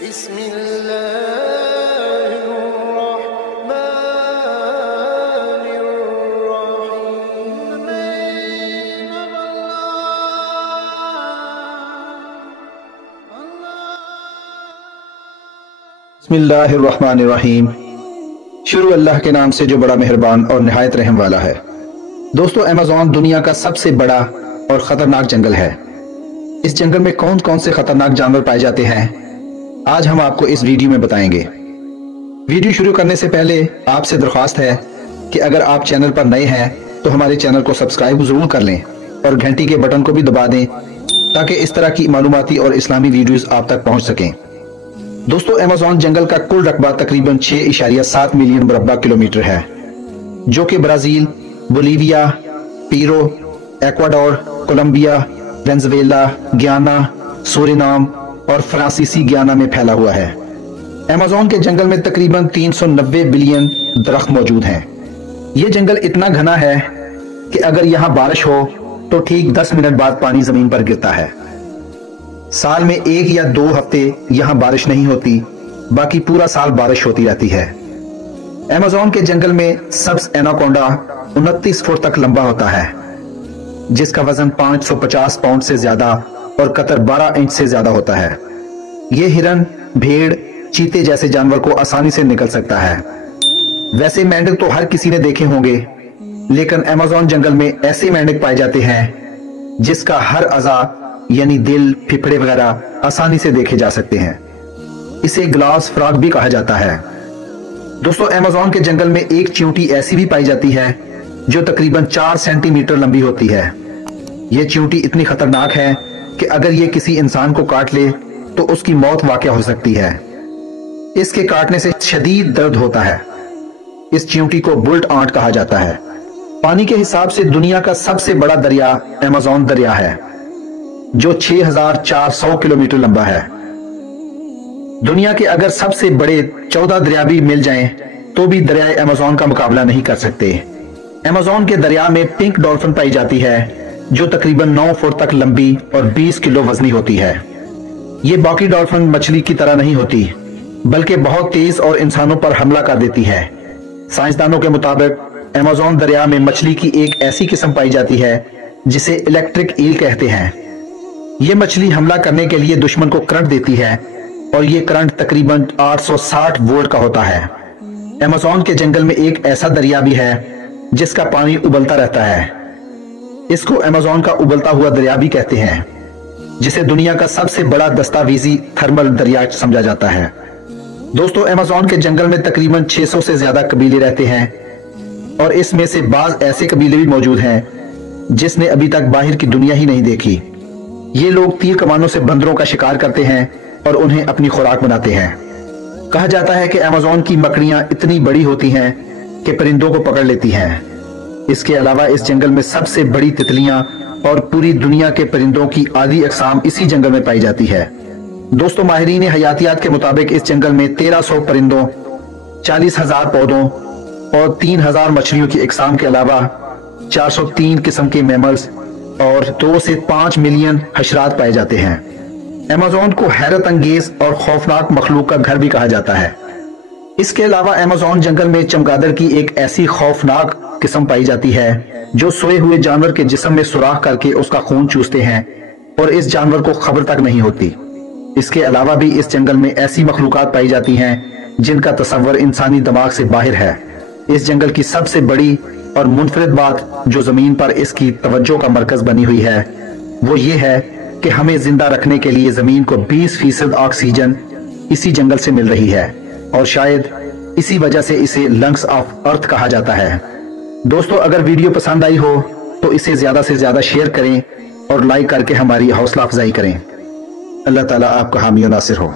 بسم الله الرحمن الرحيم بسم اللہ الرحمن الرحیم۔ شروع اللہ کے نام سے جو بڑا مہربان اور نہایت رحم والا ہے۔ دوستو، ایمیزون دنیا کا سب سے بڑا اور خطرناک جنگل ہے۔ اس جنگل میں کون کون سے خطرناک جانور پائے جاتے ہیں، آج ہم آپ کو اس ویڈیو میں بتائیں گے۔ ویڈیو شروع کرنے سے پہلے آپ سے درخواست ہے کہ اگر آپ چینل پر نئے ہیں تو ہمارے چینل کو سبسکرائب ضرور کر لیں اور گھنٹی کے بٹن کو بھی دبا دیں تاکہ اس طرح کی معلوماتی اور اسلامی ویڈیوز آپ تک پہنچ سکیں۔ دوستو، ایمیزون جنگل کا کل رقبہ تقریباً 6.7 ملین مربع کلومیٹر ہے، جو کہ Brazil, Bolivia, Peru, Ecuador, Colombia, Venezuela, Guyana, Suriname اور فرانسیسی گیانا میں پھیلا ہوا ہے۔ ایمیزون کے جنگل میں تقریباً 390 بلین درخت موجود ہیں۔ یہ جنگل اتنا گھنا ہے کہ اگر یہاں بارش ہو تو ٹھیک 10 منٹ بعد پانی زمین پر گرتا ہے۔ سال میں 1 یا 2 ہفتے یہاں بارش نہیں ہوتی، باقی پورا سال بارش ہوتی رہتی ہے۔ ایمیزون کے جنگل میں سبز ایناکونڈا 29 فٹ تک لمبا ہوتا ہے، جس کا وزن 550 پاؤنڈ سے زیادہ اور قطر 12 انچ سے زیادہ ہوتا ہے۔ یہ ہرن، بھیڑ، چیتے جیسے جانور کو آسانی سے نکل سکتا ہے۔ ویسے مینڈک تو ہر کسی نے دیکھے ہوں گے، لیکن ایمیزون جنگل میں ایسے مینڈک پائے جاتے ہیں جس کا ہر اعضاء یعنی دل، پھپھڑے وغیرہ آسانی سے دیکھے جا سکتے ہیں۔ اسے گلاس فراگ بھی کہا جاتا ہے۔ دوستو، ایمیزون کے جنگل میں ایک چیونٹی ایسی بھی پائی جاتی ہے جو تقریباً 4 سینٹی میٹر لمبی ہوتی ہے۔ یہ چیونٹی اتنی خطرناک ہے کہ اگر یہ کسی انسان کو کاٹ لے تو اس کی موت واقع ہو سکتی ہے۔ اس کے کاٹنے سے شدید درد ہوتا ہے۔ اس چیونٹی کو بلٹ آنٹ کہا جاتا ہے۔ پانی کے حساب سے دنیا کا سب سے بڑا دریا ایمیزون دریا ہے، جو 6400 کلومیٹر لمبا ہے۔ دنیا کے اگر سب سے بڑے 14 دریا بھی مل جائیں تو بھی دریائے ایمیزون کا مقابلہ نہیں کر سکتے۔ ایمیزون کے دریا میں پنک ڈولفن پائی جاتی ہے، جو تقریباً 9 فٹ تک لمبی اور 20 کلو وزنی ہوتی ہے۔ یہ باقی ڈولفن مچھلی کی طرح نہیں ہوتی، بلکہ بہت تیز اور انسانوں پر حملہ کر دیتی ہے۔ سائنسدانوں کے مطابق ایمیزون دریا میں مچھلی کی ایک ایسی قسم پائی جاتی ہے جسے الیکٹرک ایل کہتے ہیں۔ یہ مچھلی حملہ کرنے کے لیے دشمن کو کرنٹ دیتی ہے اور یہ کرنٹ تقریباً 860 وولٹ کا ہوتا ہے۔ ایمیزون کے جنگل میں ایک ایسا دریا بھی ہے جس کا پانی ابلتا رہتا ہے۔ اس کو ایمیزون کا ابلتا ہوا دریا بھی کہتے ہیں، جسے دنیا کا سب سے بڑا دستاویزی تھرمل دریا سمجھا جاتا ہے۔ دوستو، ایمیزون کے جنگل میں تقریباً 600 سے زیادہ قبیلے رہتے ہیں، اور اس میں سے بعض ایسے قبیلے بھی موجود ہیں جس نے ابھی تک باہر کی دنیا ہی نہیں دیکھی۔ یہ لوگ تیر کمانوں سے بندروں کا شکار کرتے ہیں اور انہیں اپنی خوراک بناتے ہیں۔ کہا جاتا ہے کہ ایمیزون کی مکڑیاں اتنی بڑی ہوتی ہیں کہ پرندوں کو پکڑ لیتی ہیں۔ اس کے علاوہ اس جنگل میں سب سے بڑی تتلیاں اور پوری دنیا کے پرندوں کی آدھی اقسام اسی جنگل میں پائی جاتی ہے۔ دوستو، ماہرین حیاتیات کے مطابق اس جنگل میں 1300 پرندوں، 40,000 پودوں اور 3000 مچھلیوں کی اقسام کے علاوہ 403 قسم کے میملز اور 2 سے 5 ملین حشرات پائے جاتے ہیں۔ ایمیزون کو حیرت انگیز اور خوفناک مخلوق کا گھر بھی کہا جاتا ہے۔ اس کے علاوہ ایمیزون جنگل میں چمگادڑ کی ایک ایسی خوفناک قسم پائی جاتی ہے جو سوئے ہوئے جانور کے جسم میں سوراخ کر کے اس کا خون چوستے ہیں اور اس جانور کو خبر تک نہیں ہوتی۔ اس کے علاوہ بھی اس جنگل میں ایسی مخلوقات پائی جاتی ہیں جن کا تصور انسانی دماغ سے باہر ہے۔ اس جنگل کی سب سے بڑی اور منفرد بات جو زمین پر اس کی توجہ کا مرکز بنی ہوئی ہے وہ یہ ہے کہ ہمیں زندہ رکھنے کے لیے زمین کو 20% آکسیجن اسی جنگل سے مل رہی ہے، اور شاید اسی وجہ سے اسے لنگس آف ارتھ کہا جاتا ہے۔ دوستو، اگر ویڈیو پسند آئی ہو تو اسے زیادہ سے زیادہ شیئر کریں اور لائک کر کے ہماری حوصلہ افزائی کریں۔ اللہ تعالیٰ آپ کا حامی و ناصر ہو۔